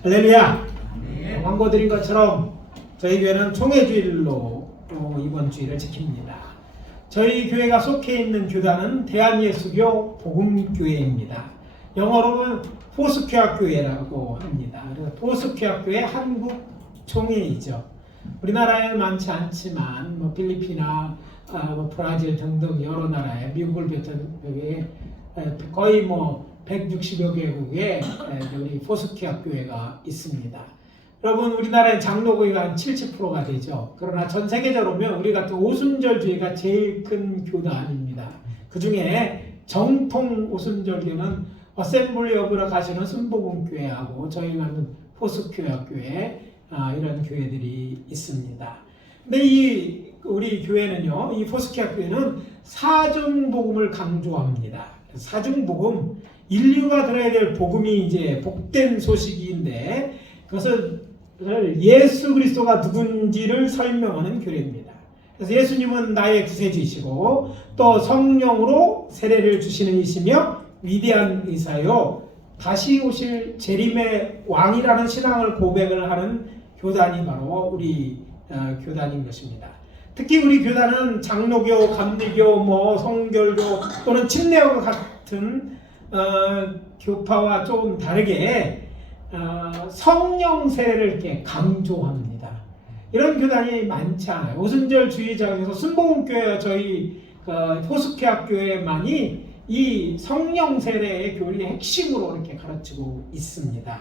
할렐루야. 광고 드린 것처럼 저희 교회는 총회주일로 이번 주일을 지킵니다. 저희 교회가 속해 있는 교단은 대한예수교 복음교회입니다. 영어로는 포스큐아교회라고 합니다. 그래서 포스큐아교회 한국 총회이죠. 우리나라에는 많지 않지만 필리핀이나 브라질 등등 여러 나라에 미국을 비롯한 거의 160여 개국에 우리 포스큐아 교회가 있습니다. 여러분, 우리나라의 장로교회가 한 70%가 되죠. 그러나 전 세계적으로 보면 우리 같은 오순절주의가 제일 큰 교단입니다. 그 중에 정통 오순절교는 어셈블리 오브라 가시는 순복음교회하고 저희 같은 포스큐아 교회 이런 교회들이 있습니다. 근데 우리 교회는요, 이 포스큐아 교회는 사중복음을 강조합니다. 사중복음, 인류가 들어야 될 복음이 이제 복된 소식인데 그것을 예수 그리스도가 누군지를 설명하는 교회입니다. 그래서 예수님은 나의 구세주이시고 또 성령으로 세례를 주시는 이시며 위대한 의사요 다시 오실 재림의 왕이라는 신앙을 고백을 하는 교단이 바로 우리 교단인 것입니다. 특히 우리 교단은 장로교, 감리교, 성결교 또는 침례와 같은 교파와 조금 다르게 성령 세례를 이렇게 강조합니다. 이런 교단이 많지 않아요. 오순절주의자에서 순복음교회와 저희 포스큐아 교회만이 이 성령 세례의 교리의 핵심으로 이렇게 가르치고 있습니다.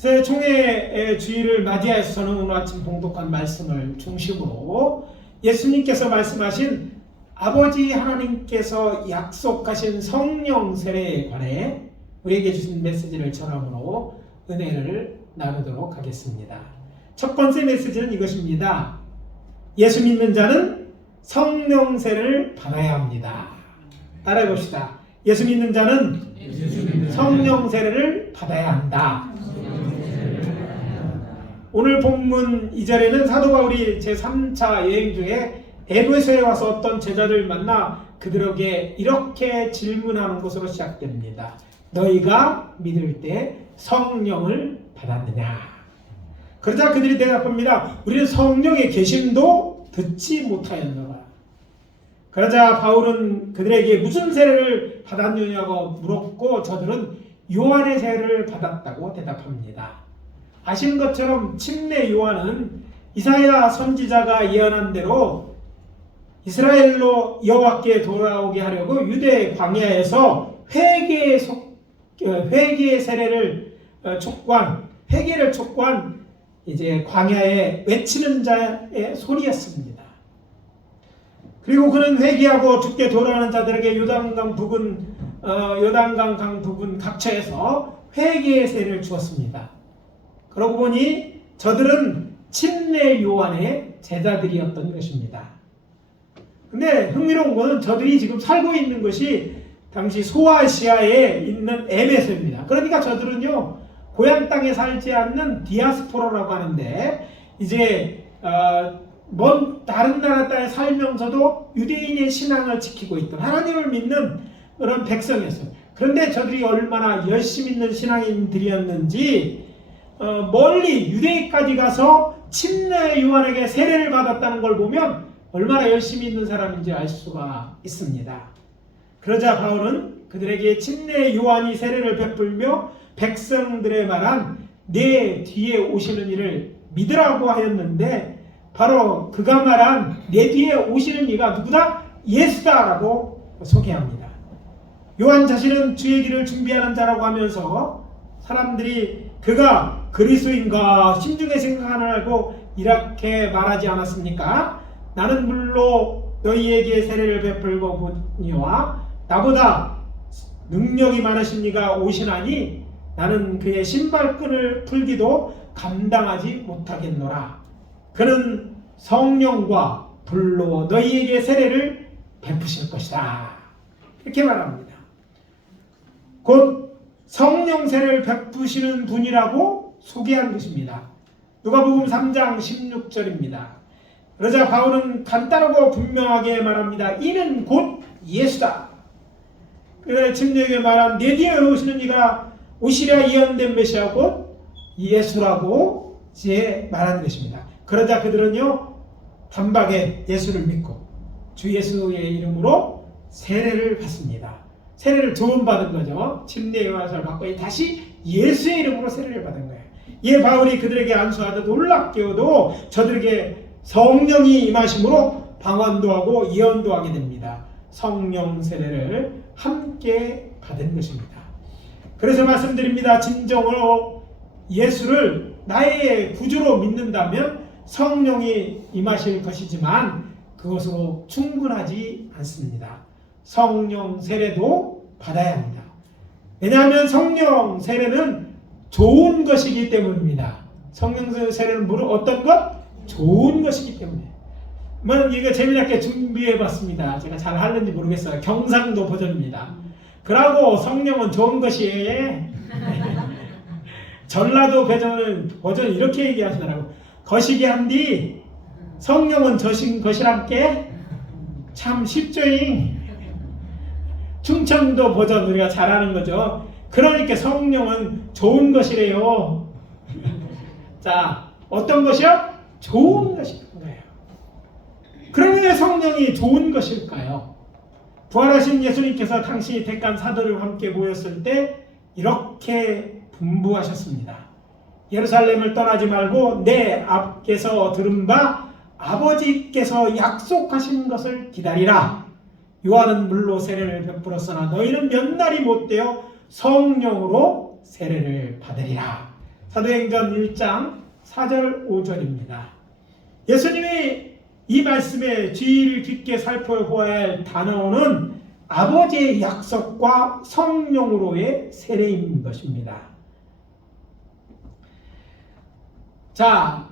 그래서 총회 주일을 맞이해서 저는 오늘 아침 봉독한 말씀을 중심으로 예수님께서 말씀하신 아버지 하나님께서 약속하신 성령 세례에 관해 우리에게 주신 메시지를 전함으로 은혜를 나누도록 하겠습니다. 첫 번째 메시지는 이것입니다. 예수 믿는 자는 성령 세례를 받아야 합니다. 따라해 봅시다. 예수 믿는 자는 성령 세례를 받아야 한다. 오늘 본문 2절에는 사도 바울이 제3차 여행 중에 에베소에 와서 어떤 제자들을 만나 그들에게 이렇게 질문하는 것으로 시작됩니다. 너희가 믿을 때 성령을 받았느냐? 그러자 그들이 대답합니다. 우리는 성령의 계심도 듣지 못하였노라. 그러자 바울은 그들에게 무슨 세례를 받았느냐고 물었고 저들은 요한의 세례를 받았다고 대답합니다. 아시는 것처럼 침례 요한은 이사야 선지자가 예언한 대로 이스라엘로 여호와께 돌아오게 하려고 유대 광야에서 회개의 세례를 회개를 촉구한 이제 광야에 외치는 자의 소리였습니다. 그리고 그는 회개하고 주께 돌아오는 자들에게 요단강 강 부근 각처에서 회개의 세례를 주었습니다. 그러고 보니 저들은 침례 요한의 제자들이었던 것입니다. 근데 흥미로운 것은 저들이 지금 살고 있는 것이 당시 소아시아에 있는 에베소입니다. 그러니까 저들은요, 고향 땅에 살지 않는 디아스포라라고 하는데 이제 다른 나라 땅에 살면서도 유대인의 신앙을 지키고 있던 하나님을 믿는 그런 백성이었어요. 그런데 저들이 얼마나 열심히 있는 신앙인들이었는지 멀리 유대까지 가서 침례 요한에게 세례를 받았다는 걸 보면 얼마나 열심히 있는 사람인지 알 수가 있습니다. 그러자 바울은 그들에게 침례 요한이 세례를 베풀며 백성들의 말한 내 뒤에 오시는 이를 믿으라고 하였는데 바로 그가 말한 내 뒤에 오시는 이가 누구다? 예수다라고 소개합니다. 요한 자신은 주의 길을 준비하는 자라고 하면서 사람들이 그가 그리스도인가 심중에 생각하느라고 이렇게 말하지 않았습니까? 나는 물로 너희에게 세례를 베풀고 보니와 나보다 능력이 많으신 이가 오시나니 나는 그의 신발끈을 풀기도 감당하지 못하겠노라. 그는 성령과 불로 너희에게 세례를 베푸실 것이다. 이렇게 말합니다. 곧 성령 세례를 베푸시는 분이라고 소개한 것입니다. 누가복음 3장 16절입니다. 그러자 바울은 간단하고 분명하게 말합니다. 이는 곧 예수다. 그래 침례에게 말한 내 뒤에 오시는 이가 오시랴 예언된 메시아 곧 예수라고 이제 말하는 것입니다. 그러자 그들은요 단박에 예수를 믿고 주 예수의 이름으로 세례를 받습니다. 세례를 두 번 받은 거죠. 침례 요한서를 받고 다시 예수의 이름으로 세례를 받은 거예요. 예, 바울이 그들에게 안수하듯 놀랍게도 저들에게 성령이 임하심으로 방언도 하고 예언도 하게 됩니다. 성령 세례를 함께 받은 것입니다. 그래서 말씀드립니다. 진정으로 예수를 나의 구주로 믿는다면 성령이 임하실 것이지만 그것으로 충분하지 않습니다. 성령 세례도 받아야 합니다. 왜냐하면 성령 세례는 좋은 것이기 때문입니다. 성령 세례는 어떤 것? 좋은 것이기 때문에. 이거 재미나게 준비해봤습니다. 제가 잘 하는지 모르겠어요. 경상도 버전입니다. 그러고 성령은 좋은 것이에요. 전라도 버전 이렇게 얘기하시더라고. 거시기 한디 성령은 것이란께 참 쉽죠잉. 충청도 버전 우리가 잘하는 거죠. 그러니까 성령은 좋은 것이래요. 자, 어떤 것이요? 좋은 것인 거예요. 그러면 왜 성령이 좋은 것일까요? 부활하신 예수님께서 당시 택한 사도들과 함께 모였을 때 이렇게 분부하셨습니다. 예루살렘을 떠나지 말고 내 앞에서 들은 바 아버지께서 약속하신 것을 기다리라. 요한은 물로 세례를 베풀었으나 너희는 몇 날이 못되어 성령으로 세례를 받으리라. 사도행전 1장 4절 5절입니다. 예수님이 이 말씀에 주의를 깊게 살펴보아야 할 단어는 아버지의 약속과 성령으로의 세례인 것입니다. 자,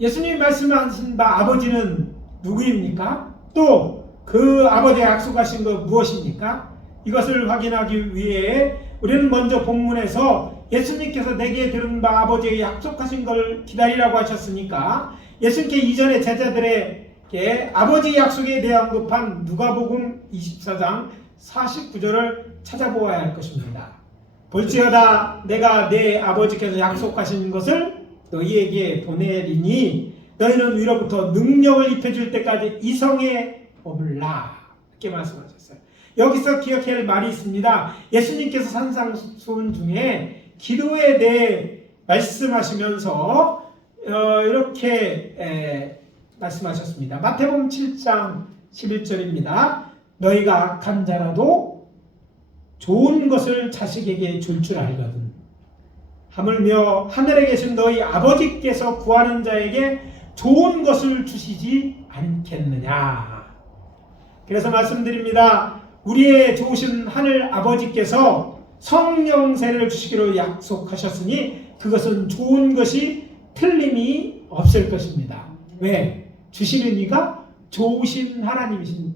예수님이 말씀하신 바 아버지는 누구입니까? 또 그 아버지의 약속하신 것 무엇입니까? 이것을 확인하기 위해 우리는 먼저 본문에서 예수님께서 내게 들은 바 아버지의 약속하신 걸 기다리라고 하셨으니까 예수님께 이전에 제자들에게 아버지의 약속에 대해 언급한 누가복음 24장 49절을 찾아보아야 할 것입니다. 볼지어다 내가 내 아버지께서 약속하신 것을 너희에게 보내리니 너희는 위로부터 능력을 입혀줄 때까지 이성에 머물라. 이렇게 말씀하셨어요. 여기서 기억해야 할 말이 있습니다. 예수님께서 산상수훈 중에 기도에 대해 말씀하시면서 이렇게 말씀하셨습니다. 마태복음 7장 11절입니다. 너희가 악한 자라도 좋은 것을 자식에게 줄 줄 알거든. 하물며 하늘에 계신 너희 아버지께서 구하는 자에게 좋은 것을 주시지 않겠느냐. 그래서 말씀드립니다. 우리의 좋으신 하늘 아버지께서 성령 세례를 주시기로 약속하셨으니 그것은 좋은 것이 틀림이 없을 것입니다. 왜? 주시는 이가 좋으신 하나님이신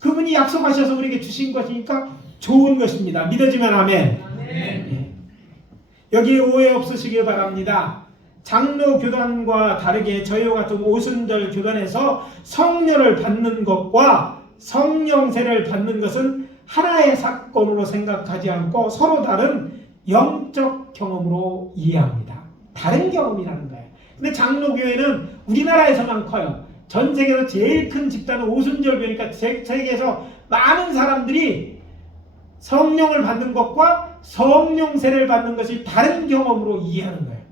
그분이 약속하셔서 우리에게 주신 것이니까 좋은 것입니다. 믿어지면 아멘. 네. 여기에 오해 없으시길 바랍니다. 장로 교단과 다르게 저희와 같은 오순절 교단에서 성령을 받는 것과 성령 세례를 받는 것은 하나의 사건으로 생각하지 않고 서로 다른 영적 경험으로 이해합니다. 다른 경험이라는 거예요. 근데 장로교회는 우리나라에서만 커요. 전 세계에서 제일 큰 집단은 오순절교니까 세계에서 많은 사람들이 성령을 받는 것과 성령 세례를 받는 것이 다른 경험으로 이해하는 거예요.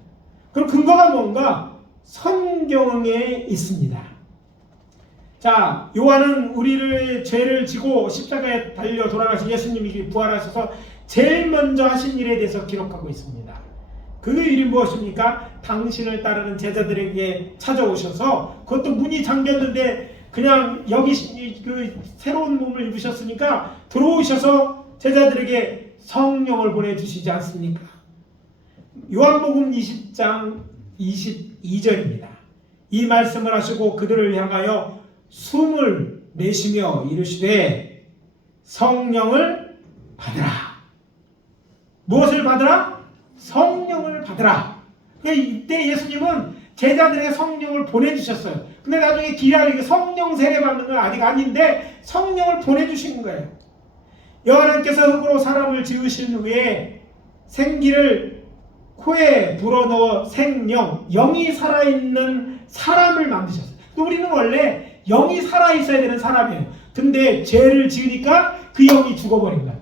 그럼 근거가 뭔가? 성경에 있습니다. 자, 요한은 우리를 죄를 지고 십자가에 달려 돌아가신 예수님이 부활하셔서 제일 먼저 하신 일에 대해서 기록하고 있습니다. 그 일이 무엇입니까? 당신을 따르는 제자들에게 찾아오셔서 그것도 문이 잠겼는데 그냥 여기 그 새로운 몸을 입으셨으니까 들어오셔서 제자들에게 성령을 보내주시지 않습니까? 요한복음 20장 22절입니다. 이 말씀을 하시고 그들을 향하여 숨을 내쉬며 이르시되 성령을 받으라. 무엇을 받으라? 성령을 받으라. 이때 예수님은 제자들에게 성령을 보내주셨어요. 근데 나중에 기다리게 성령 세례 받는 건 아직 아닌데 성령을 보내주신 거예요. 여호와께서 흙으로 사람을 지으신 후에 생기를 코에 불어넣어 생영, 영이 살아있는 사람을 만드셨어요. 우리는 원래 영이 살아있어야 되는 사람이에요. 근데 죄를 지으니까 그 영이 죽어버린 거야.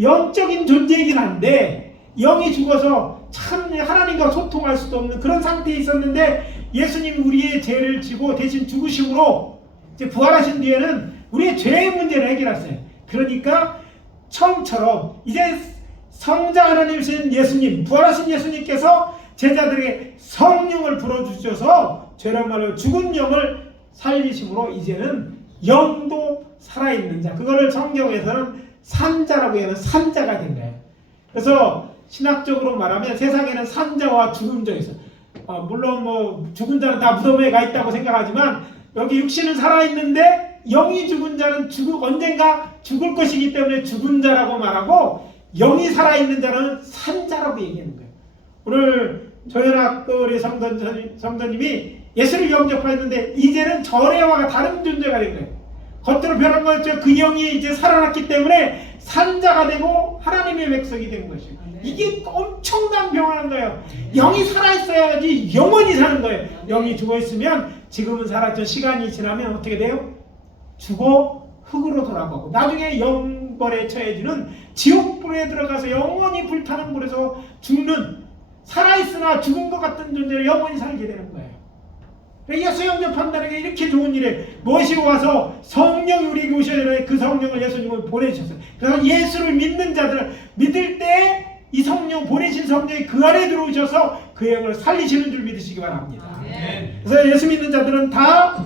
영적인 존재이긴 한데 영이 죽어서 참 하나님과 소통할 수도 없는 그런 상태에 있었는데, 예수님이 우리의 죄를 지고 대신 죽으심으로 이제 부활하신 뒤에는 우리의 죄의 문제를 해결했어요. 그러니까 처음처럼 이제 성자 하나님이신 예수님, 부활하신 예수님께서 제자들에게 성령을 불어주셔서 죄란 말로 죽은 영을 살리심으로 이제는 영도 살아있는 자, 그거를 성경에서는 산자라고 하는 산자가 된 거예요. 그래서 신학적으로 말하면 세상에는 산자와 죽은 자가 있어요. 물론 뭐 죽은 자는 다 무덤에 가 있다고 생각하지만 여기 육신은 살아있는데 영이 죽은 자는 언젠가 죽을 것이기 때문에 죽은 자라고 말하고, 영이 살아있는 자는 산자라고 얘기하는 거예요. 오늘 조연학교의 성도님이 예수를 영접하였는데 이제는 전에와 다른 존재가 된 거예요. 겉으로 변한 거였죠. 그 영이 이제 살아났기 때문에 산자가 되고 하나님의 백성이 된 것이에요. 이게 엄청난 변화인 거예요. 영이 살아있어야지 영원히 사는 거예요. 영이 죽어있으면 지금은 살았죠. 시간이 지나면 어떻게 돼요? 죽어 흙으로 돌아가고 나중에 영벌에 처해지는 지옥불에 들어가서 영원히 불타는 불에서 죽는, 살아있으나 죽은 것 같은 존재로 영원히 살게 되는 거예요. 예수 영접한다는 게 이렇게 좋은 일에 무엇이 와서 성령이 우리에게 오셔야 되는, 그 성령을 예수님은 보내주셨어요. 그래서 예수를 믿는 자들을 믿을 때 이 성령, 보내신 성령이 그 안에 들어오셔서 그 영을 살리시는 줄 믿으시기 바랍니다. 그래서 예수 믿는 자들은 다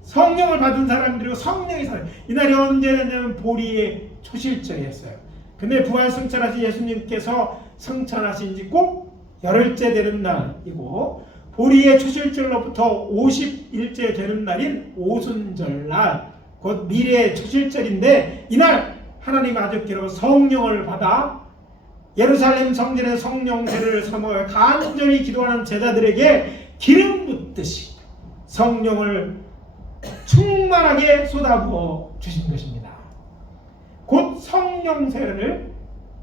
성령을 받은 사람들이고 성령이 살아요. 이날이 언제냐면 보리의 초실절이었어요. 근데 부활 승천하신 예수님께서 승천하신 지 꼭 열흘째 되는 날이고, 보리의 초실절로부터 50일째 되는 날인 오순절날, 곧 미래의 초실절인데, 이날 하나님 아들께로 성령을 받아 예루살렘 성전의 성령세를 삼아 간절히 기도하는 제자들에게 기름 붓듯이 성령을 충만하게 쏟아부어 주신 것입니다. 곧 성령세를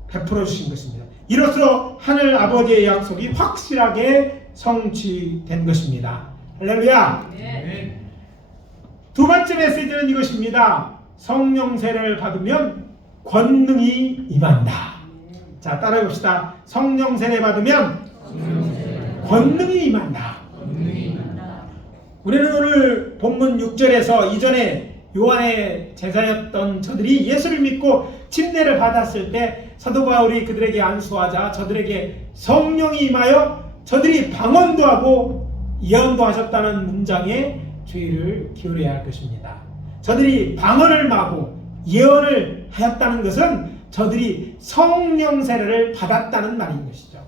베풀어 주신 것입니다. 이로써 하늘 아버지의 약속이 확실하게 성취된 것입니다. 할렐루야. 네. 두 번째 메시지는 이것입니다. 성령세를 받으면 권능이 임한다. 자, 따라해 봅시다. 성령세를 받으면 권능이 임한다. 우리는 오늘 본문 6절에서 이전에 요한의 제자였던 저들이 예수를 믿고 침례를 받았을 때 사도 바울이 그들에게 안수하자 저들에게 성령이 임하여 저들이 방언도 하고 예언도 하셨다는 문장에 주의를 기울여야 할 것입니다. 저들이 방언을 하고 예언을 하였다는 것은 저들이 성령 세례를 받았다는 말인 것이죠.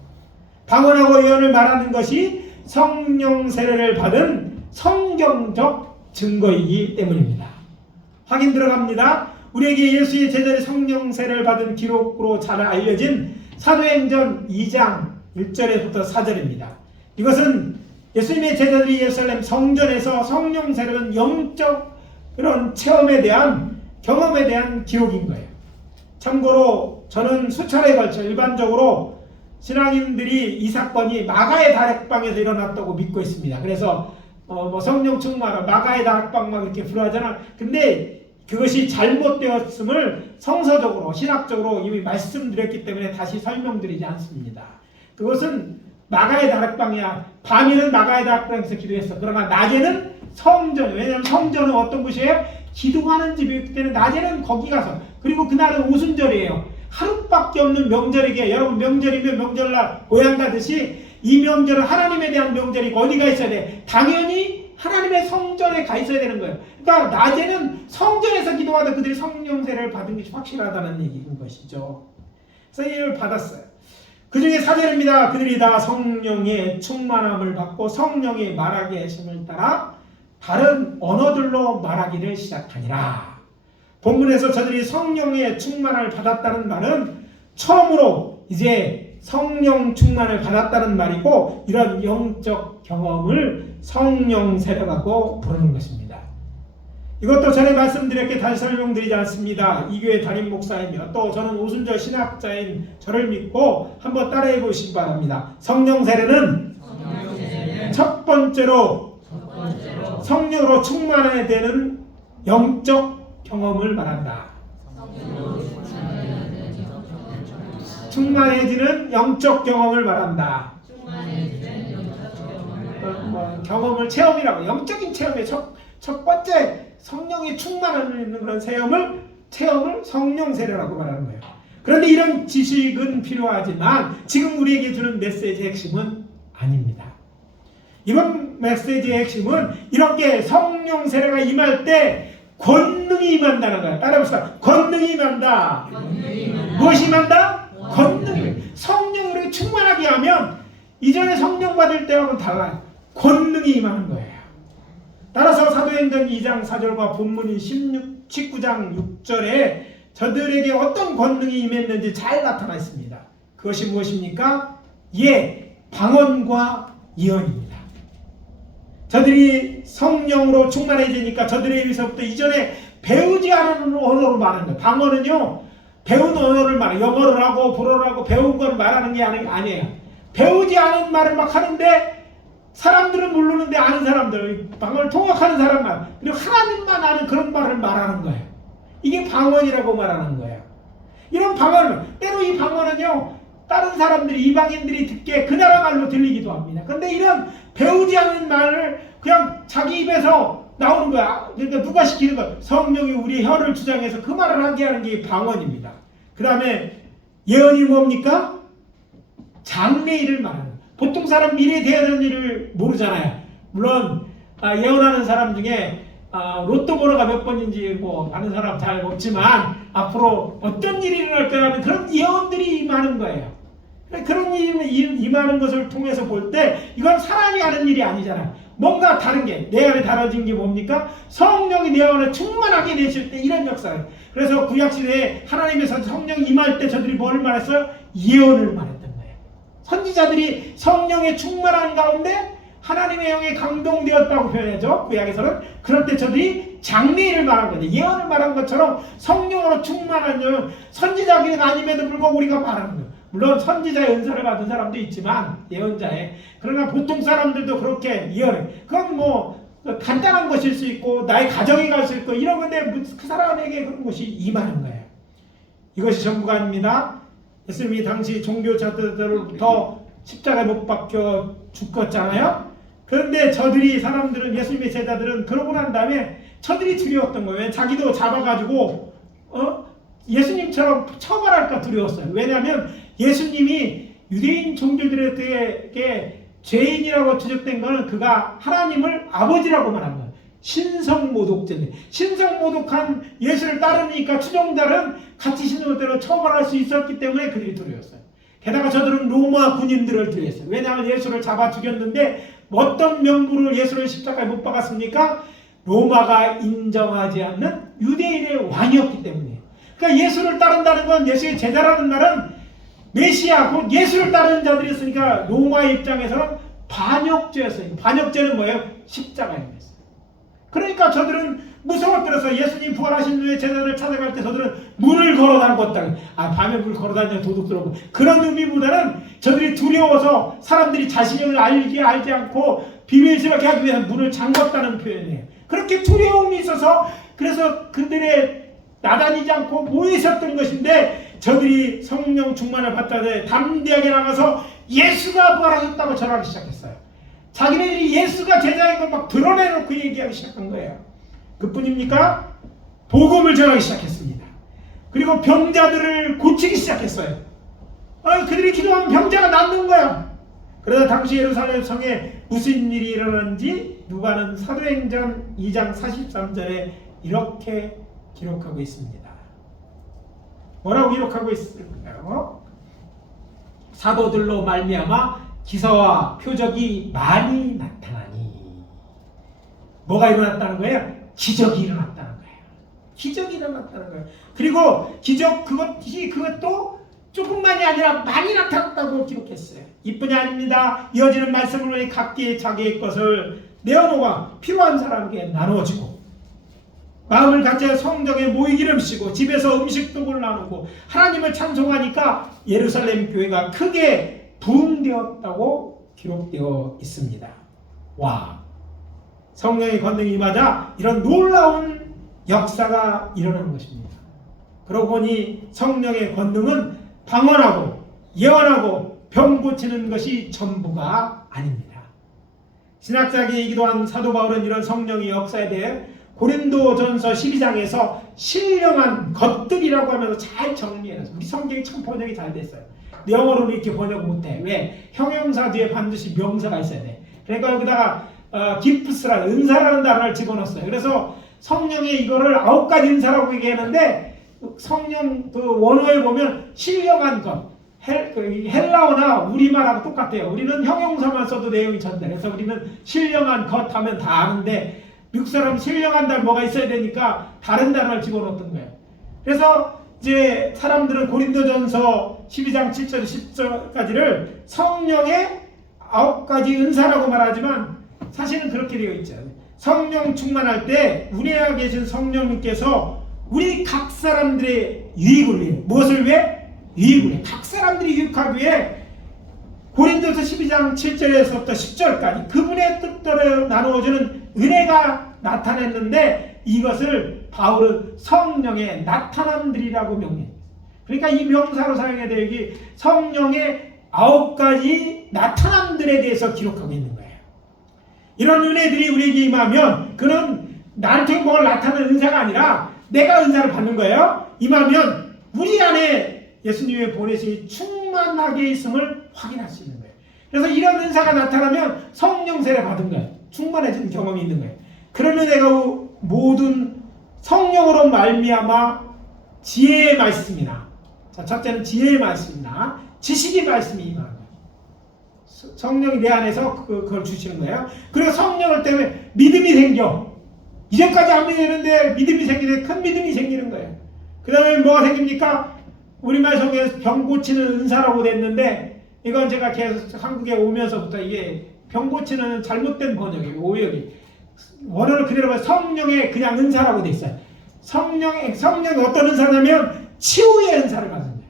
방언하고 예언을 말하는 것이 성령 세례를 받은 성경적 증거이기 때문입니다. 확인 들어갑니다. 우리에게 예수의 제자들이 성령 세례를 받은 기록으로 잘 알려진 사도행전 2장 1절에부터 4절입니다. 이것은 예수님의 제자들이 예루살렘 성전에서 성령 세례는 영적 그런 체험에 대한 경험에 대한 기록인 거예요. 참고로 저는 수차례에 걸쳐 일반적으로 신앙인들이 이 사건이 마가의 다락방에서 일어났다고 믿고 있습니다. 그래서 뭐 성령 충만을 마가의 다락방 막 이렇게 부르잖아. 근데 그것이 잘못되었음을 성서적으로 신학적으로 이미 말씀드렸기 때문에 다시 설명드리지 않습니다. 그것은 마가의 다락방이야. 밤에는 마가의 다락방에서 기도했어. 그러나 낮에는 성전, 왜냐하면 성전은 어떤 곳이에요? 기도하는 집이기 때문에 낮에는 거기 가서, 그리고 그날은 오순절이에요. 하루밖에 없는 명절이기에 여러분 명절이면 명절날 고향 가듯이 이 명절은 하나님에 대한 명절이고 어디가 있어야 돼? 당연히 하나님의 성전에 가 있어야 되는 거예요. 그러니까 낮에는 성전에서 기도하다 그들이 성령세를 받은 것이 확실하다는 얘기인 것이죠. 그래서 이를 받았어요. 그 중에 4절입니다. 그들이 다 성령의 충만함을 받고 성령의 말하게 하심을 따라 다른 언어들로 말하기를 시작하니라. 본문에서 저들이 성령의 충만을 받았다는 말은 처음으로 이제 성령 충만을 받았다는 말이고, 이런 영적 경험을 성령 세례라고 부르는 것입니다. 이것도 전에 말씀드렸게 다시 설명드리지 않습니다. 이 교회 담임 목사이며 또 저는 오순절 신학자인 저를 믿고 한번 따라해 보시기 바랍니다. 성령 세례는 첫 번째로 성령으로 충만해야 되는 영적 경험을 말한다. 충만해지는 영적 경험을 말한다. 경험을 체험이라고, 영적인 체험의 첫 번째 성령이 충만하는 그런 체험을 성령 세례라고 말하는 거예요. 그런데 이런 지식은 필요하지만 지금 우리에게 주는 메시지의 핵심은 아닙니다. 이번 메시지의 핵심은 이렇게 성령 세례가 임할 때 권능이 임한다는 거예요. 따라해봅시다. 권능이 임한다. 무엇이 임한다? 권능이. 성령으로 충만하게 하면 이전에 성령 받을 때하고는 달라요. 권능이 임하는 거예요. 따라서 사도행전 2장 4절과 본문인 19장 6절에 저들에게 어떤 권능이 임했는지 잘 나타나 있습니다. 그것이 무엇입니까? 방언과 예언입니다. 저들이 성령으로 충만해지니까 저들의 입에서부터 이전에 배우지 않은 언어로 말하는 거예요. 방언은요, 배운 언어를 말해요. 영어를 하고 불어를 하고 배운 걸 말하는 게 아니에요. 배우지 않은 말을 막 하는데 사람들은 모르는데 아는 사람들, 방언을 통역하는 사람만, 그리고 하나님만 아는 그런 말을 말하는 거예요. 이게 방언이라고 말하는 거예요. 이런 방언을, 때로 이 방언은요, 다른 사람들이, 이방인들이 듣기에 그 나라 말로 들리기도 합니다. 그런데 이런 배우지 않은 말을 그냥 자기 입에서 나오는 거야. 그러니까 누가 시키는 거야? 성령이 우리 혀를 주장해서 그 말을 하게 하는 게 방언입니다. 그 다음에 예언이 뭡니까? 장래일을 말하는 거예요. 보통 사람 미래에 돼야 되는 일을 모르잖아요. 물론 예언하는 사람 중에 로또 번호가 몇 번인지 뭐 아는 사람 잘 없지만 앞으로 어떤 일이 일어날 거라는 그런 예언들이 임하는 거예요. 그런 일이 임하는 것을 통해서 볼 때 이건 사람이 하는 일이 아니잖아요. 뭔가 다른 게 내 안에 달아진 게 뭡니까? 성령이 내 안에 충만하게 되실 때 이런 역사예요. 그래서 구약시대에 하나님의 성령이 임할 때 저들이 뭐를 말했어요? 예언을 말했던 거예요. 선지자들이 성령의 충만한 가운데 하나님의 영에 감동되었다고 표현하죠. 구약에서는. 그럴 때 저들이 장래일을 말한 거예요. 예언을 말한 것처럼 성령으로 충만한 선지자가 아님에도 불구하고 우리가 말하는 거예요. 물론 선지자의 은사를 받은 사람도 있지만 예언자의, 그러나 보통 사람들도 그렇게 예언해. 그건 뭐 간단한 것일 수 있고 나의 가정에 갈 수 있고 이런 건데 그 사람에게 그런 것이 임하는 거예요. 이것이 전부가 아닙니다. 예수님이 당시 종교자들로부터 십자가에 못 박혀 죽었잖아요. 그런데 사람들은, 예수님의 제자들은 그러고 난 다음에 저들이 두려웠던 거예요. 자기도 잡아가지고 예수님처럼 처벌할까 두려웠어요. 왜냐하면 예수님이 유대인 종교들에게 죄인이라고 추적된 것은 그가 하나님을 아버지라고 말한 거예요. 신성모독죄인데, 신성모독한 예수를 따르니까 추종자는 같이 신성대로 처벌할 수 있었기 때문에 그들이 두려웠어요. 게다가 저들은 로마 군인들을 두려웠어요. 왜냐하면 예수를 잡아 죽였는데 어떤 명분으로 예수를 십자가에 못 박았습니까? 로마가 인정하지 않는 유대인의 왕이었기 때문에. 그러니까 예수를 따른다는 건, 예수의 제자라는 말은 메시아, 곧 예수를 따르는 자들이었으니까 로마의 입장에서는 반역죄였어요. 반역죄는 뭐예요? 십자가였어요. 그러니까 저들은 무서웠더라서 예수님 부활하신 후에 제자들을 찾아갈 때 저들은 문을 걸어다녔다. 밤에 문 걸어다니는 도둑들하고 그런 의미보다는 저들이 두려워서 사람들이 자신을 알지 않고 비밀스럽게 하기 위해서 문을 잠갔다는 표현이에요. 그렇게 두려움이 있어서 그래서 그들의 나다니지 않고 모여 있었던 것인데, 저들이 성령 충만을 받다 담대하게 나가서 예수가 부활하셨다고 전하기 시작했어요. 자기네들이 예수가 제자인 걸 막 드러내놓고 얘기하기 시작한 거예요. 그뿐입니까? 복음을 전하기 시작했습니다. 그리고 병자들을 고치기 시작했어요. 그들이 기도하면 병자가 낫는 거야. 그래서 당시 예루살렘 성에 무슨 일이 일어났는지 누가는 사도행전 2장 43절에 이렇게 기록하고 있습니다. 뭐라고 기록하고 있을까요? 사도들로 말미암아 기사와 표적이 많이 나타나니. 뭐가 일어났다는 거예요? 기적이 일어났다는 거예요. 기적이 일어났다는 거예요. 그리고 기적 그것도 조금만이 아니라 많이 나타났다고 기록했어요. 이뿐이 아닙니다. 이어지는 말씀을 각기 자기의 것을 내어놓아 필요한 사람에게 나누어지고, 마음을 같이 성전에 모이기를 시고 집에서 음식도 나누고 하나님을 찬송하니까 예루살렘 교회가 크게 부흥되었다고 기록되어 있습니다. 와, 성령의 권능이 임하자 이런 놀라운 역사가 일어난 것입니다. 그러고 보니 성령의 권능은 방언하고 예언하고 병 고치는 것이 전부가 아닙니다. 신학자이기도 한 사도 바울은 이런 성령의 역사에 대해 고린도전서 12장에서 신령한 것들이라고 하면서 잘 정리해서, 우리 성경이 참 번역이 잘 됐어요. 영어로는 이렇게 번역 못해. 왜? 형용사 뒤에 반드시 명사가 있어야 돼. 그러니까 여기다가 기프스라는 은사라는 단어를 집어넣었어요. 그래서 성령의 이거를 9가지 은사라고 얘기하는데 성령 그 원어에 보면 신령한 것, 헬라어나 우리말하고 똑같아요. 우리는 형용사만 써도 내용이 전달. 그래서 우리는 신령한 것 하면 다 아는데 미국 사람 신령한 단어 뭐가 있어야 되니까 다른 단어를 집어넣었던 거예요. 그래서 이제 사람들은 고린도전서 12장 7절 10절까지를 성령의 9가지 은사라고 말하지만 사실은 그렇게 되어 있죠. 성령 충만할 때 우리 안에 계신 성령님께서 우리 각 사람들의 유익을 위해, 무엇을 위해? 유익을 위해, 각 사람들이 유익하기 위해 고린도서 12장 7절에서부터 10절까지 그분의 뜻대로 나누어주는 은혜가 나타냈는데 이것을 바울은 성령의 나타남들이라고 명해요. 그러니까 이 명사로 사용해야 되기 성령의 9가지 나타남들에 대해서 기록하고 있는 거예요. 이런 은혜들이 우리에게 임하면 그는 나한테 뭘 나타나는 은사가 아니라 내가 은사를 받는 거예요. 임하면 우리 안에 예수님의 보내심이 충만하게 있음을 확인할 수 있는 거예요. 그래서 이런 은사가 나타나면 성령 세례 받은 거예요. 충만해진 경험이 있는 거예요. 그러면 내가 모든 성령으로 말미암아 지혜의 말씀이나, 자, 첫째는 지혜의 말씀이나 지식의 말씀이 임하는 거예요. 성령이 내 안에서 그걸 주시는 거예요. 그리고 성령을 때문에 믿음이 생겨. 이전까지 안 믿었는데 믿음이 생기는데 큰 믿음이 생기는 거예요. 그 다음에 뭐가 생깁니까? 우리말 성경에서 병 고치는 은사라고 됐는데 이건 제가 계속 한국에 오면서부터 이게 병 고치는 잘못된 번역이에요. 오역이. 원어를 그대로 보면 성령의 그냥 은사라고 돼 있어요. 성령이 어떤 은사냐면 치유의 은사를 받는 거예요.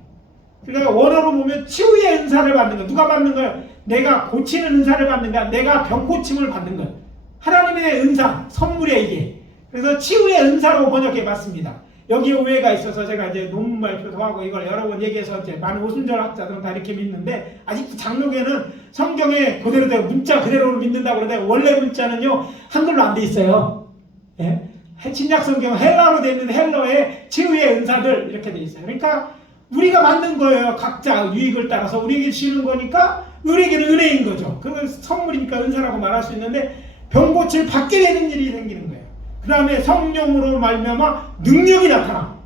그러니까 원어로 보면 치유의 은사를 받는 거예요. 누가 받는 거예요? 내가 고치는 은사를 받는 거야. 내가 병 고침을 받는 거예요. 하나님의 은사, 선물이에요 이게. 그래서 치유의 은사로 번역해 봤습니다. 여기에 오해가 있어서 제가 이제 논문 발표도 하고 이걸 여러 번 얘기해서 이제 많은 오순절 학자들은 다 이렇게 믿는데 아직도 장로교는 성경에 그대로 문자 그대로 믿는다고 그러는데 원래 문자는요 한글로 안 돼 있어요. 예? 신약 성경 헬라로 돼 있는 헬러의 치유의 은사들 이렇게 돼 있어요. 그러니까 우리가 만든 거예요. 각자 유익을 따라서 우리에게 주는 거니까 우리에게는 은혜인 거죠. 그건 선물이니까 은사라고 말할 수 있는데 병 고칠 받게 되는 일이 생기는 거예요. 그 다음에 성령으로 말미암아 능력이 나타나.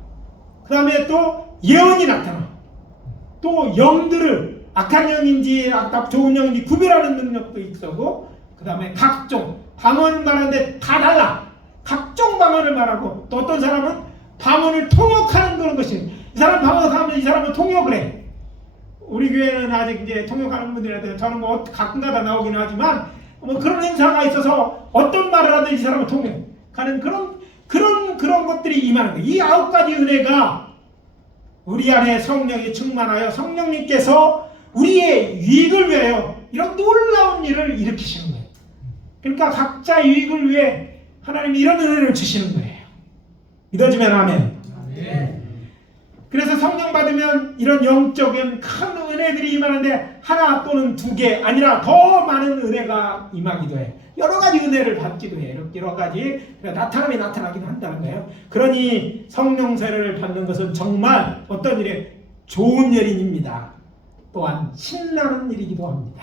그 다음에 또 예언이 나타나. 또 영들을 악한 영인지 좋은 영인지 구별하는 능력도 있고 그 다음에 각종 방언 말하는데 다 달라. 각종 방언을 말하고 또 어떤 사람은 방언을 통역하는 그런 것이 이 사람 방언을 하면 이 사람은 통역을 해. 우리 교회는 아직 이제 통역하는 분들한테 저는 뭐 가끔가다 나오긴 하지만 뭐 그런 은사가 있어서 어떤 말을 하든 이 사람은 통역하는 그런 것들이 임하는 거예요. 이 9가지 은혜가 우리 안에 성령이 충만하여 성령님께서 우리의 유익을 위하여 이런 놀라운 일을 일으키시는 거예요. 그러니까 각자 유익을 위해 하나님이 이런 은혜를 주시는 거예요. 믿어지면 아멘. 아멘. 그래서 성령 받으면 이런 영적인 큰 은혜들이 임하는데 하나 또는 2개 아니라 더 많은 은혜가 임하기도 해요. 여러 가지 은혜를 받기도 해요. 여러 가지 나타나긴 한다는 거예요. 그러니 성령 세례를 받는 것은 정말 어떤 일에 좋은 일입니다. 또한 신나는 일이기도 합니다.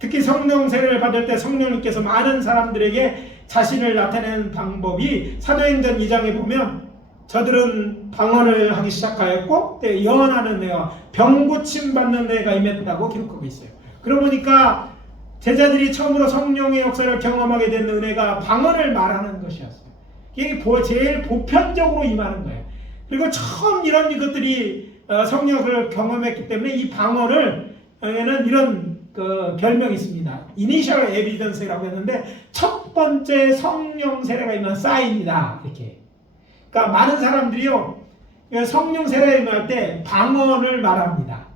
특히 성령 세례를 받을 때 성령님께서 많은 사람들에게 자신을 나타내는 방법이 사도행전 2장에 보면 저들은 방언을 하기 시작하였고 예언하는 애가 병 고침 받는 애가 임했다고 기록하고 있어요. 그러고 보니까 제자들이 처음으로 성령의 역사를 경험하게 된 은혜가 방언을 말하는 것이었어요. 이게 제일 보편적으로 임하는 거예요. 그리고 처음 이런 것들이 성령을 경험했기 때문에 이 방언을 이런 그 별명이 있습니다. 이니셜 에비던스라고 했는데 첫 번째 성령 세례가 임한 사인이다 이렇게. 그러니까 많은 사람들이요 성령 세례 임할 때 방언을 말합니다.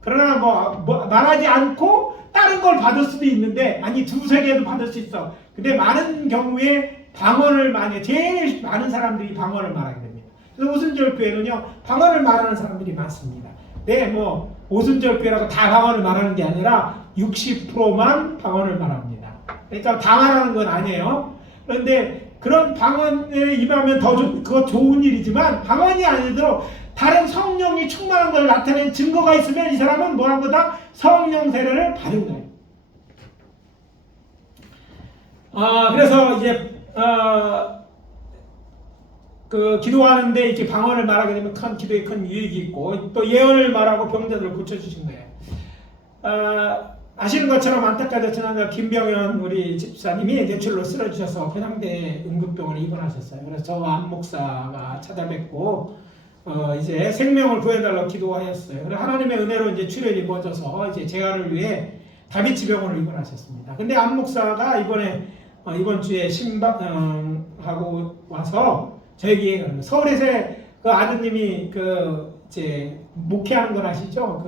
그러나 뭐 말하지 않고 다른 걸 받을 수도 있는데 아니 두세 개도 받을 수 있어. 근데 많은 경우에 방언을 많이 제일 많은 사람들이 방언을 말하게 됩니다. 그래서 오순절교회는요 방언을 말하는 사람들이 많습니다. 네, 뭐 오순절교회라고 다 방언을 말하는 게 아니라 60%만 방언을 말합니다. 그러니까 다 말하는 건 아니에요. 그런데 그런 방언에 임하면 그거 좋은 일이지만 방언이 아니더라도 다른 성령이 충만한 걸 나타낸 증거가 있으면 이 사람은 뭐한 거다? 성령 세례를 받은 거예요. 그래서 이제 그 기도하는데 이렇게 방언을 말하게 되면 큰 기도에 큰 유익이 있고 또 예언을 말하고 병자들을 고쳐주신 거예요. 아시는 것처럼 안타까운 지난달 김병현 우리 집사님이 뇌출로 쓰러지셔서 편향대 응급병원에 입원하셨어요. 그래서 저와 안 목사가 찾아뵙고 이제 생명을 구해달라고 기도하였어요. 그래서 하나님의 은혜로 이제 출혈이 멎어서 이제 재활을 위해 다비치 병원을 입원하셨습니다. 근데 안 목사가 이번 주에 신방하고 와서 저에게 서울에서 그 아드님이 그 이제 목회하는 걸 아시죠?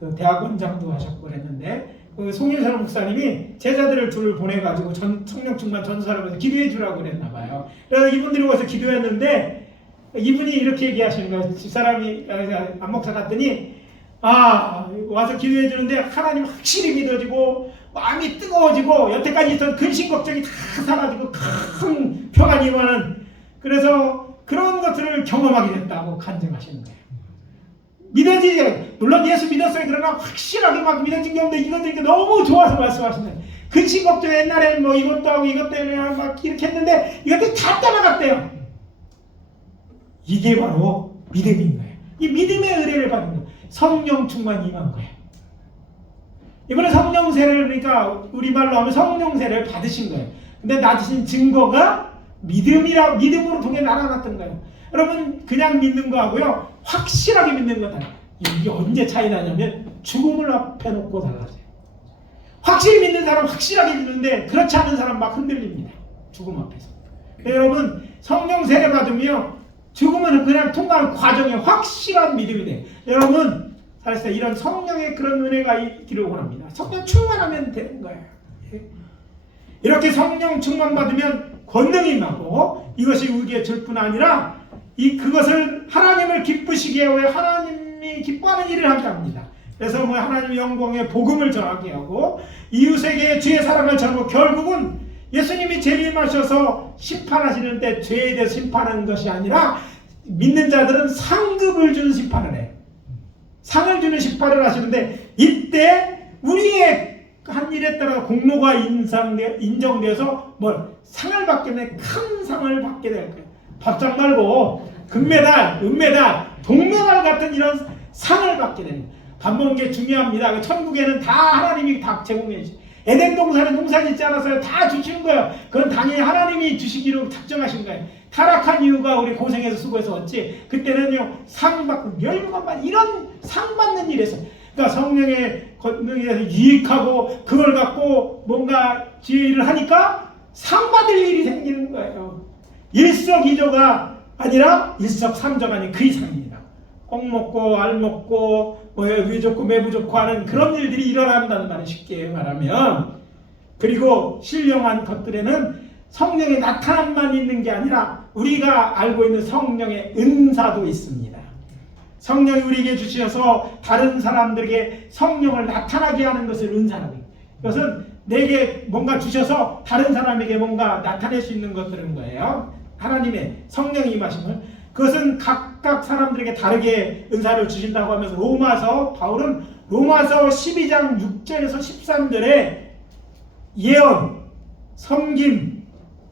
그 대학원장도 하셨고 그랬는데 그 송일선 목사님이 제자들을 둘 보내가지고 성령 충만 전도사를 해서 기도해 주라고 그랬나 봐요. 그래서 이분들이 와서 기도했는데 이분이 이렇게 얘기하시는 거예요. 집사람이 안 목사 갔더니 와서 기도해 주는데 하나님 확실히 믿어지고 마음이 뜨거워지고 여태까지 있던 근심 걱정이 다 사라지고 큰 평안이 임하는 그래서 그런 것들을 경험하게 됐다고 간증하시는 거예요. 믿어지지 물론 예수 믿었어요. 그러나 확실하게 막 믿어진 게 없는데 이것들이 너무 좋아서 말씀하시는 거예요. 근심 걱정 옛날에는 뭐 이것도 하고 이것 때문에 막 이렇게 했는데 이것들이 다 떠나갔대요. 이게 바로 믿음인 거예요. 이 믿음의 의뢰를 받은 거예요. 성령 충만이 임한 거예요. 이번에 성령 세례를 그러니까 우리말로 하면 성령 세례를 받으신 거예요. 근데 받으신 증거가 믿음으로 통해 날아갔던 거예요. 여러분 그냥 믿는 거하고요 확실하게 믿는 거다. 이게 언제 차이 나냐면 죽음을 앞에 놓고 달라져요. 확실히 믿는 사람 확실하게 믿는데 그렇지 않은 사람 막 흔들립니다. 죽음 앞에서. 여러분 성령 세례 받으면 죽음은 그냥 통과하는 과정에 확실한 믿음이 돼요. 여러분 사실 이런 성령의 그런 은혜가 있기를 원합니다. 성령 충만하면 되는 거예요. 이렇게 성령 충만 받으면 권능이 임하고 이것이 우리에게 줄 뿐 아니라 그것을 하나님을 기쁘시게 하여 하나님이 기뻐하는 일을 하게 합니다. 그래서 뭐 하나님의 영광의 복음을 전하게 하고 이웃에게 주의 사랑을 전하고 결국은 예수님이 재림하셔서 심판하시는 때 죄에 대해 심판하는 것이 아니라 믿는 자들은 상급을 주는 심판을 해요. 상을 주는 심판을 하시는데 이때 우리의 한 일에 따라 공로가 인정되어서 상을 받게 돼 큰 상을 받게 될 거예요. 밥상 말고 금메달, 은메달, 동메달 같은 이런 상을 받게 됩니다. 밥 먹는 게 중요합니다. 천국에는 다 하나님이 다 제공해 주시죠. 에덴 동산에 농사 짓지 않았어요. 다 주시는 거예요. 그건 당연히 하나님이 주시기로 작정하신 거예요. 타락한 이유가 우리 고생해서 수고해서 왔지. 그때는요 상 받고 멸망 받는 이런 상 받는 일에서 그러니까 성령의 권능에 대해서 유익하고 그걸 갖고 뭔가 지혜를 하니까 상 받을 일이 생기는 거예요. 일석이조가 아니라 일석삼조가 아닌 그 이상입니다. 꼭 먹고 알 먹고 위 좋고 매부 좋고 하는 그런 일들이 일어난다는 말을 쉽게 말하면 그리고 신령한 것들에는 성령의 나타남만 있는 게 아니라 우리가 알고 있는 성령의 은사도 있습니다. 성령이 우리에게 주셔서 다른 사람들에게 성령을 나타나게 하는 것을 은사라고 해요. 이것은 내게 뭔가 주셔서 다른 사람에게 뭔가 나타낼 수 있는 것들인 거예요. 하나님의 성령이 임하시면 그것은 각각 사람들에게 다르게 은사를 주신다고 하면서 바울은 로마서 12장 6절에서 13절에 예언, 섬김,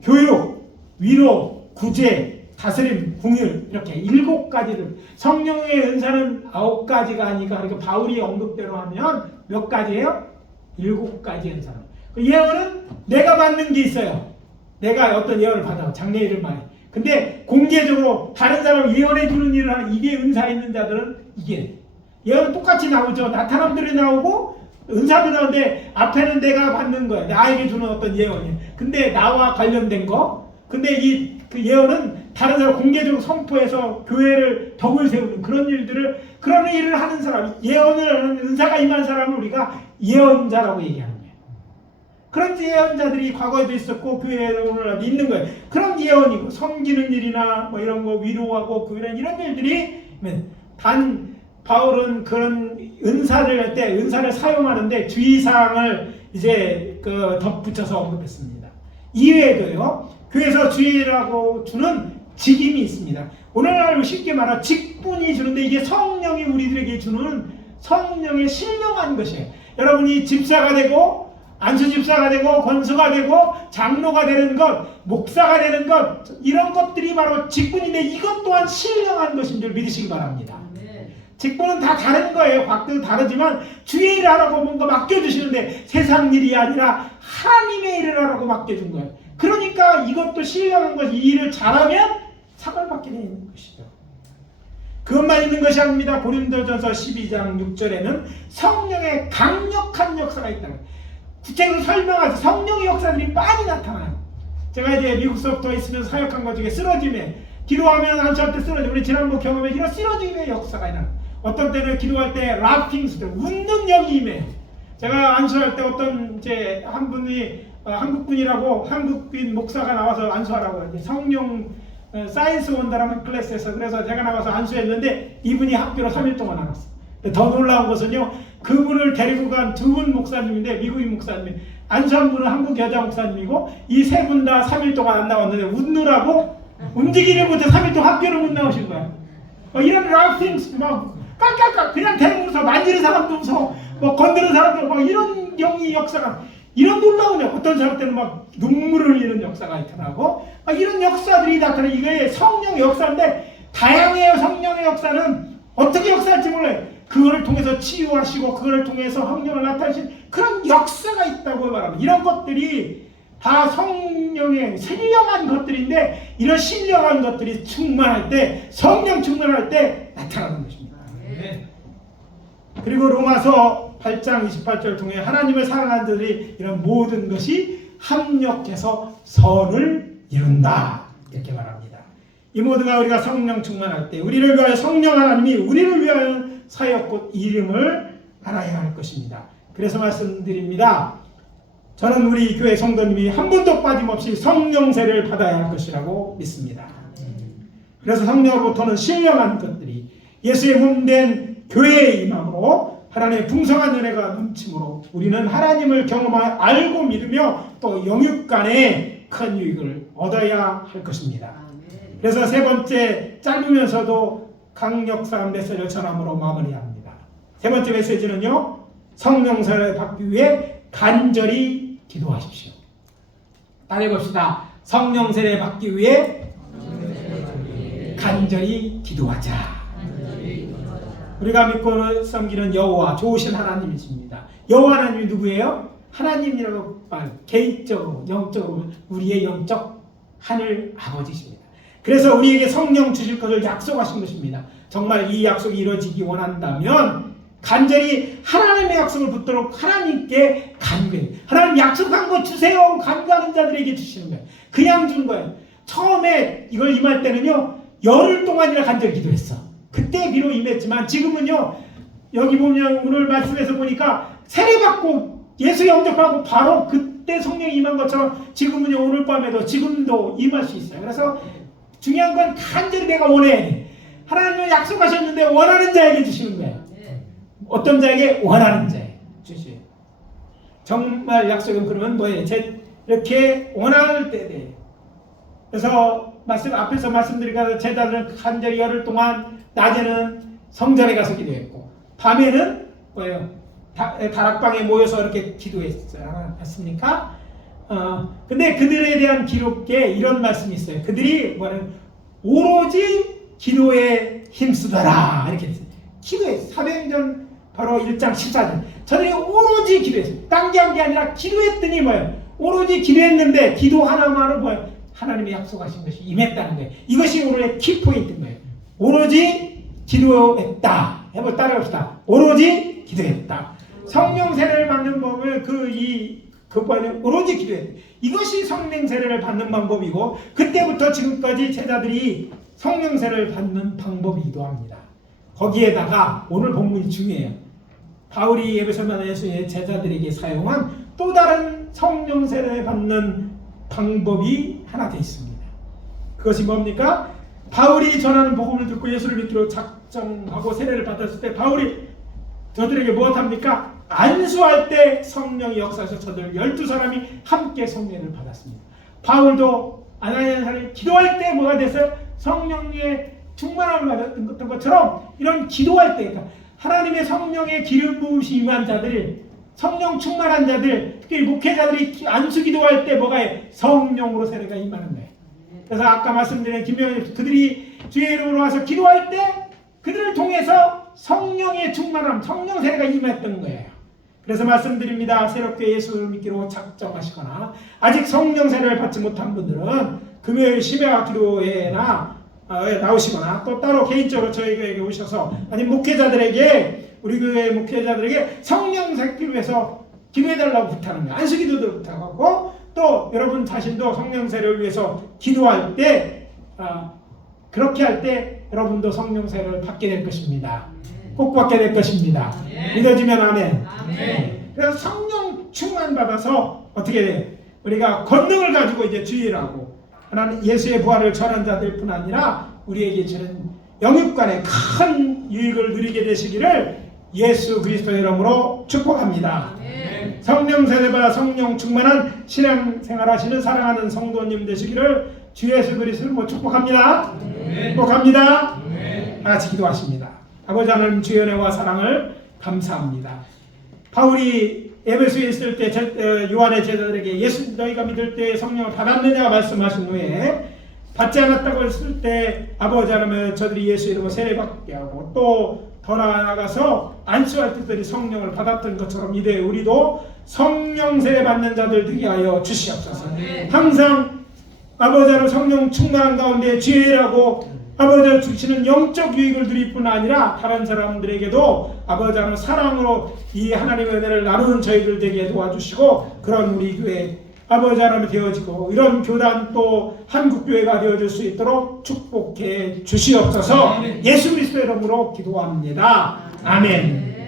교육, 위로, 구제, 다스림, 궁율 이렇게 7가지를 성령의 은사는 9가지가 아니까 그러니까 바울이 언급대로 하면 몇 가지예요? 7가지 은사. 예언은 내가 받는 게 있어요. 내가 어떤 예언을 받아 장래일을 말해. 근데 공개적으로 다른 사람을 예언해 주는 일을 하는 이게 은사 있는 자들은 이게 예언은 똑같이 나오죠. 나타남들이 나오고 은사도 나오는데 앞에는 내가 받는 거야. 나에게 주는 어떤 예언이야. 근데 나와 관련된 거. 근데 그 예언은 다른 사람 공개적으로 선포해서 교회를 덕을 세우는 그런 일을 하는 사람, 예언을 하는 은사가 임한 사람을 우리가 예언자라고 얘기하는 거예요. 그런 예언자들이 과거에도 있었고 교회에 오늘날도 있는 거예요. 그런 예언이고 섬기는 일이나 뭐 이런 거 위로하고 이런 일들이 단 바울은 그런 은사를 할 때 은사를 사용하는데 주의사항을 이제 덧붙여서 언급했습니다. 이외에도요 교회에서 주의라고 주는 직임이 있습니다. 오늘날 쉽게 말하면 직분이 주는데 이게 성령이 우리들에게 주는 성령의 신령한 것이에요. 여러분이 집사가 되고 안수집사가 되고 권수가 되고 장로가 되는 것, 목사가 되는 것, 이런 것들이 바로 직분인데 이것 또한 신령한 것인 줄 믿으시기 바랍니다. 직분은 다 다른 거예요. 각도 다르지만 주의 일을 하라고 뭔가 맡겨주시는데 세상 일이 아니라 하나님의 일을 하라고 맡겨준 거예요. 그러니까 이것도 신령한 것이 이 일을 잘하면 상을 받게 되는 것이죠. 그것만 있는 것이 아닙니다. 고린도전서 12장 6절에는 성령의 강력한 역사가 있다는 거예요. 구체적으로 설명하죠. 성령의 역사들이 많이 나타나요. 제가 이제 미국서부터 있으면서 사역한 것 중에 쓰러짐에 기도하면 안수할 때 쓰러짐, 우리 지난번 경험에 이런 쓰러짐의 역사가 있나요. 어떤 때는 기도할 때 라핑, 웃는 영이 임해요. 제가 안수할 때 어떤 이제 한 분이 한국분이라고 한국인 목사가 나와서 안수하라고 성령 사이언스 원더라는 클래스에서 그래서 제가 나가서 안수했는데 이분이 학교로 3일 동안 나갔어요. 더 놀라운 것은요 그분을 데리고 간 두 분 목사님인데 미국인 목사님 안수한 분은 한국 여자 목사님이고 이 세 분 다 3일 동안 안 나왔는데 웃느라고 움직이를 못해 3일 동안 학교를 못 나오신 거야. 이런 라핑스 막 깔깔깔 그냥 데리고서 만지는 사람도 무서워 뭐 건드는 사람도 막 이런 영이 역사가 이런 놀라운 어떤 사람 때는 막 눈물을 흘리는 역사가 나타나고 이런 역사들이 나타나는 이게 성령의 역사인데 다양해요. 성령의 역사는 어떻게 역사할지 몰라요. 그거를 통해서 치유하시고 그거를 통해서 성령을 나타내신 그런 역사가 있다고 말합니다. 이런 것들이 다 성령의 신령한 것들인데 이런 신령한 것들이 충만할 때 성령 충만할 때 나타나는 것입니다. 네. 그리고 로마서 8장 28절 통해 하나님을 사랑하는 자들이 이런 모든 것이 합력해서 선을 이룬다 이렇게 말합니다. 이 모두가 우리가 성령 충만할 때 우리를 위하여 성령 하나님이 우리를 위하여 사역꽃 이름을 알아야 할 것입니다. 그래서 말씀드립니다. 저는 우리 교회 성도님이 한 번도 빠짐없이 성령세를 받아야 할 것이라고 믿습니다. 그래서 성령으로부터는 신령한 것들이 예수의 몸된 교회의 임함으로 하나님의 풍성한 은혜가 넘침으로 우리는 하나님을 경험하여 알고 믿으며 또 영육간에 큰 유익을 얻어야 할 것입니다. 그래서 세 번째 짧으면서도 강력한 메시지를 전함으로 마무리합니다. 세 번째 메시지는요. 성령세를 받기 위해 간절히 기도하십시오. 따라해봅시다. 성령세를 받기 위해 간절히 기도하자. 우리가 믿고 섬기는 여호와 좋으신 하나님이십니다. 여호와 하나님이 누구예요? 하나님이라고 개인적으로 영적으로 우리의 영적 하늘 아버지십니다. 그래서 우리에게 성령 주실 것을 약속하신 것입니다. 정말 이 약속이 이루어지기 원한다면 간절히 하나님의 약속을 붙도록 하나님께 간구해요. 하나님 약속한 거 주세요. 간구하는 자들에게 주시는 거예요. 그냥 준 거예요. 처음에 이걸 임할 때는요. 열흘 동안이나 간절히 기도했어. 그때 비록 임했지만 지금은요. 여기 보면 오늘 말씀에서 보니까 세례받고 예수 영접하고 바로 그때 성령이 임한 것처럼 지금은요. 오늘 밤에도 지금도 임할 수 있어요. 그래서 중요한 건 간절히 내가 원해. 하나님은 약속하셨는데 원하는 자에게 주시는 거예요. 어떤 자에게? 원하는 자에게 주시요. 정말 약속은 그러면 뭐예요? 이렇게 원할 때 돼요. 그래서 앞에서 말씀드리니까 제자들은 간절히 열흘 동안 낮에는 성전에 가서 기도했고 밤에는 뭐예요? 다락방에 모여서 이렇게 기도했습니까? 근데 그들에 대한 기록에 이런 말씀이 있어요. 그들이 오로지 기도에 힘쓰더라 이렇게 했어요. 기도했어요. 사도행전 바로 1장 14절. 저들이 오로지 기도했어요. 딴 게 한 게 아니라 기도했더니 뭐예요? 오로지 기도했는데 기도 하나만으로 뭐예요? 하나님이 약속하신 것이 임했다는 거예요. 이것이 오늘의 키포인트인 거예요. 오로지 기도했다. 따라해봅시다. 오로지 기도했다. 성령 세례를 받는 법을 그번에 오로지 기도했대. 이것이 성령 세례를 받는 방법이고 그때부터 지금까지 제자들이 성령 세례를 받는 방법이기도 합니다. 거기에다가 오늘 본문이 중요해요. 바울이 에베소 만에서의 제자들에게 사용한 또 다른 성령 세례를 받는 방법이 하나 되어 있습니다. 그것이 뭡니까? 바울이 전하는 복음을 듣고 예수를 믿기로 작정하고 세례를 받았을 때 바울이 저들에게 무엇합니까? 안수할 때 성령이 역사하셔 저들 12사람이 함께 성령을 받았습니다. 바울도 아나니아를 기도할 때 뭐가 됐어요? 성령의 충만함을 받았던 것처럼 이런 기도할 때 그러니까 하나님의 성령의 기름 부으심이 임한 자들, 성령 충만한 자들, 특히 목회자들이 안수 기도할 때 뭐가 해? 성령으로 세례가 임하는 거예요. 그래서 아까 말씀드린 김명희 그들이 주의 이름으로 와서 기도할 때 그들을 통해서 성령의 충만함, 성령 세례가 임했던 거예요. 그래서 말씀드립니다. 새롭게 예수를 믿기로 작정하시거나 아직 성령 세례를 받지 못한 분들은 금요일 심야 기도회나 나오시거나 또 따로 개인적으로 저희에게 오셔서 아니면 목회자들에게 우리 교회 목회자들에게 성령 세례를 위해서 기도해달라고 부탁하는 거예요. 안수기도도 부탁하고 또 여러분 자신도 성령 세례를 위해서 기도할 때 그렇게 할 때 여러분도 성령 세례를 받게 될 것입니다. 꼭 받게 될 것입니다. 믿어지면 아멘. 그래서 성령 충만 받아서 어떻게 돼? 우리가 권능을 가지고 이제 주의하고 하나님 예수의 부활을 전한 자들뿐 아니라 우리에게 주는 영육간의 큰 유익을 누리게 되시기를 예수 그리스도 이름으로 축복합니다. 성령 세례받아 성령 충만한 신앙생활하시는 사랑하는 성도님 되시기를 주 예수 그리스도로 축복합니다. 축복합니다. 다 같이 기도하십니다. 아버지 하나님 주의 은혜와 사랑을 감사합니다. 바울이 에베소에 있을 때 요한의 제자들에게 예수 너희가 믿을 때 성령을 받았느냐 말씀하신 후에 받지 않았다고 했을 때 아버지 하나님 저들이 예수 이름으로 세례받게 하고 또 더 나아가서 안수할 때들이 성령을 받았던 것처럼 이제 우리도 성령 세례 받는 자들 되게 하여 주시옵소서. 항상 아버지 하나님 성령 충만한 가운데 지혜라고 아버지가 주시는 영적 유익을 누릴 뿐 아니라 다른 사람들에게도 아버지 하나님 사랑으로 이 하나님의 은혜를 나누는 저희들 되게 도와주시고 그런 우리 교회 아버지 하나님 되어지고 이런 교단 또 한국교회가 되어질 수 있도록 축복해 주시옵소서. 예수 그리스도의 이름으로 기도합니다. 아멘.